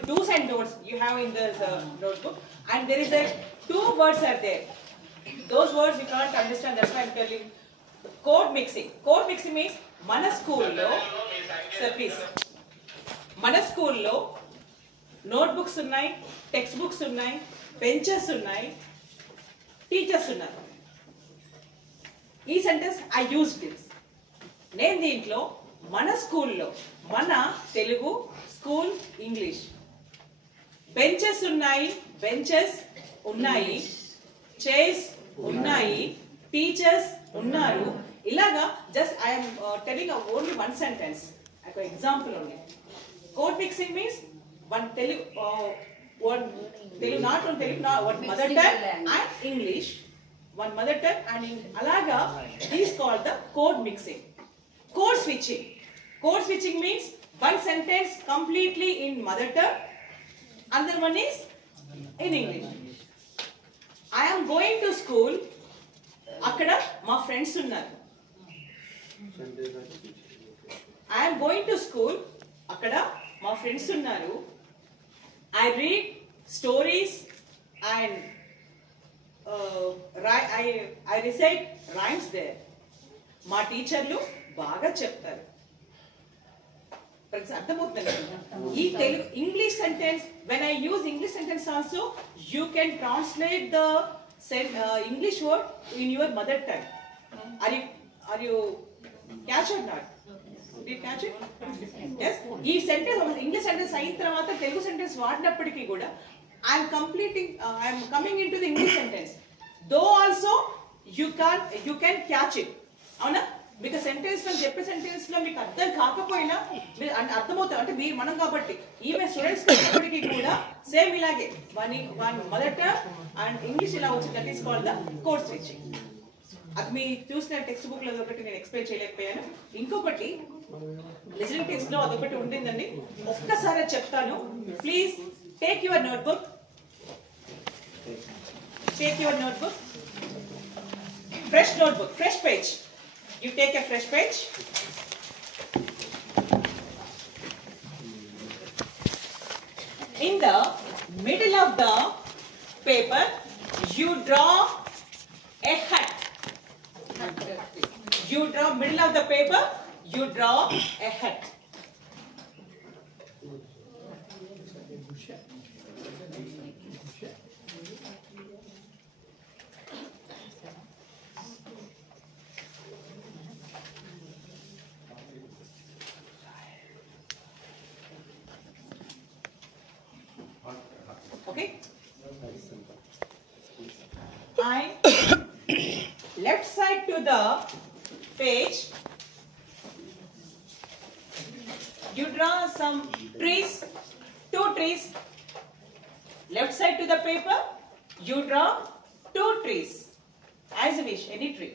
the do's and don'ts you have in this notebook, and there is a 2 words are there. Those words you can't understand, that's why I'm telling. Code mixing. Code mixing means mana school lo, sir please, mana school lo notebooks unnai, textbooks unnai, benches unnai, teachers unnaru. Ee sentence I used this. నేను దీంట్లో మన స్కూల్లో, మన Telugu school English, benches ఉన్నాయి, బెంచెస్ ఉన్నాయి, చైర్స్ ఉన్నాయి, టీచర్స్ ఉన్నారు. ఇలాగా just I'm telling only one sentence, ఒక ఎగ్జాంపుల్ ఉంది. Code mixing means one Telugu, Telugu not own Telugu, one mother tongue and English, one mother tongue and alaga is called the code mixing. Code switching. Code switching means one sentence completely in mother tongue, another one is in English. I am going to school, akkada ma friends unnaru. I am going to school, akkada ma friends unnaru. I read stories and I recite rhymes there. మా టీచర్లు బాగా చెప్తారు. అర్థమవుతుంది. ఈ Telugu English sentence, when I use English sentence also, you can translate the English word in your mother tongue. Are you catch or not? Did you catch it? Yes. ఈ sentence English sentence అయిన తర్వాత తెలుగు సెంటెన్స్ వాడినప్పటికీ కూడా I am coming into the English sentence. Though also you can catch it. అవునా? మీకు సెంటెన్స్ లో చెప్పే సెంటెన్స్ లో మీకు అర్థం కాకపోయినా అర్థమవుతుంది, అంటే మీరు మనం కాబట్టి ఈవెన్ స్టూడెంట్స్ కాబట్టి కూడా సేమ్ ఇలాగే one mother tongue and English ఇలా వచ్చింది. That is called the code switching. అది మీ చూసిన టెక్స్ట్ బుక్ లో ఒకటి నేను ఎక్స్ప్లెయిన్ చేయలేకపోయాను. ఇంకొకటి లిజనింగ్ టెక్స్ట్ లో అదొకటి ఉండిందండి, ఒక్కసారి చెప్తాను. Please take your notebook. Take your notebook. Fresh notebook, fresh page. You take a fresh page. In the middle of the paper, you draw a hat. You draw middle of the paper, you draw a hat. Okay. I left side to the page, you draw some trees, 2 trees. Left side to the paper, you draw 2 trees. As you wish, any tree.